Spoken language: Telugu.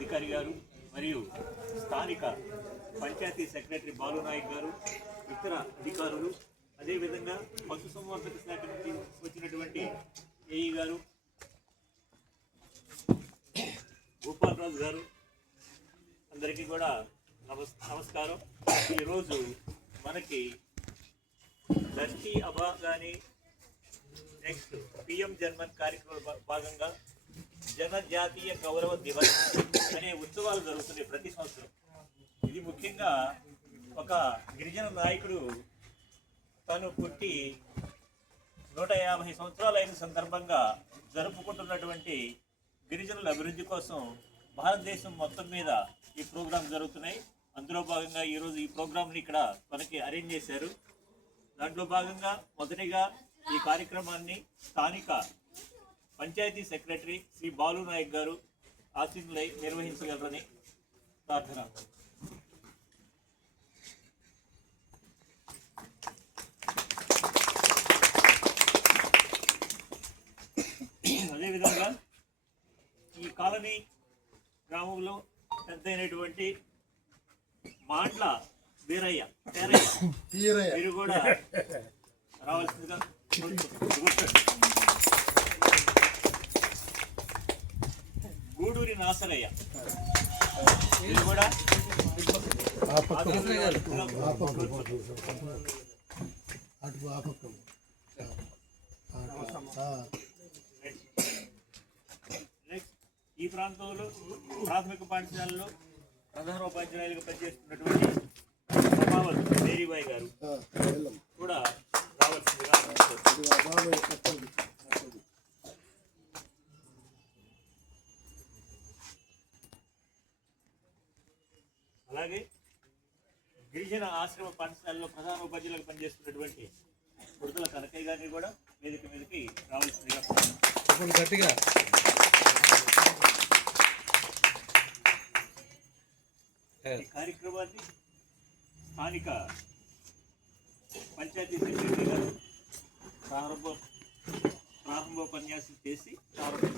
అధికారి గారు మరియు స్థానిక పంచాయతీ సెక్రటరీ బాలునాయక్ గారు, ఇతర అధికారులు, అదేవిధంగా పశుసంవర్ధక శాఖ నుంచి వచ్చినటువంటి ఏఈ గారు, గోపాలరాజు గారు, అందరికీ కూడా నమస్కారం. ఈరోజు మనకి దర్శి అబా కానీ నెక్స్ట్ పిఎం జన్మన్ కార్యక్రమంలో భాగంగా జనజాతీయ గౌరవ దివస్ అనే ఉత్సవాలు జరుగుతున్నాయి ప్రతి సంవత్సరం. ఇది ముఖ్యంగా ఒక గిరిజన నాయకుడు తను పుట్టి 150 సంవత్సరాలు అయిన సందర్భంగా జరుపుకుంటున్నటువంటి గిరిజనుల అభివృద్ధి కోసం భారతదేశం మొత్తం మీద ఈ ప్రోగ్రాం జరుగుతున్నాయి. అందులో భాగంగా ఈరోజు ఈ ప్రోగ్రాంని ఇక్కడ మనకి అరేంజ్ చేశారు. దాంట్లో భాగంగా మొదటిగా ఈ కార్యక్రమాన్ని స్థానిక పంచాయతీ సెక్రటరీ శ్రీ బాలునాయక్ గారు ఆశీనులై నిర్వహించగలరని ప్రార్థన. అదేవిధంగా ఈ కాలనీ గ్రామంలో పెద్దయినటువంటి మాండ్ల వీరయ్య మీరు కూడా రావాల్సిందిగా. గూడూరి నాసరయ్య మీరు కూడా ఈ ప్రాంతంలో ప్రాథమిక పాఠశాలలో ప్రధాన ఉపాధ్యాయులుగా పనిచేస్తున్నటువంటి మేరీబాయి గారు కూడా రావాల్సిందిగా. అలాగే గిరిజన ఆశ్రమ పాఠశాలలో ప్రధాన ఉపాధ్యాయులుగా పనిచేస్తున్నటువంటి ఉడతల కనకయ్య గారిని కూడా వేదిక మీదకి రావాల్సిందిగా. గట్టిగా ఈ కార్యక్రమాన్ని స్థానిక పంచాయతీ సెక్రటరీ గారు ప్రారంభోపన్యాసం చేసి ప్రారంభ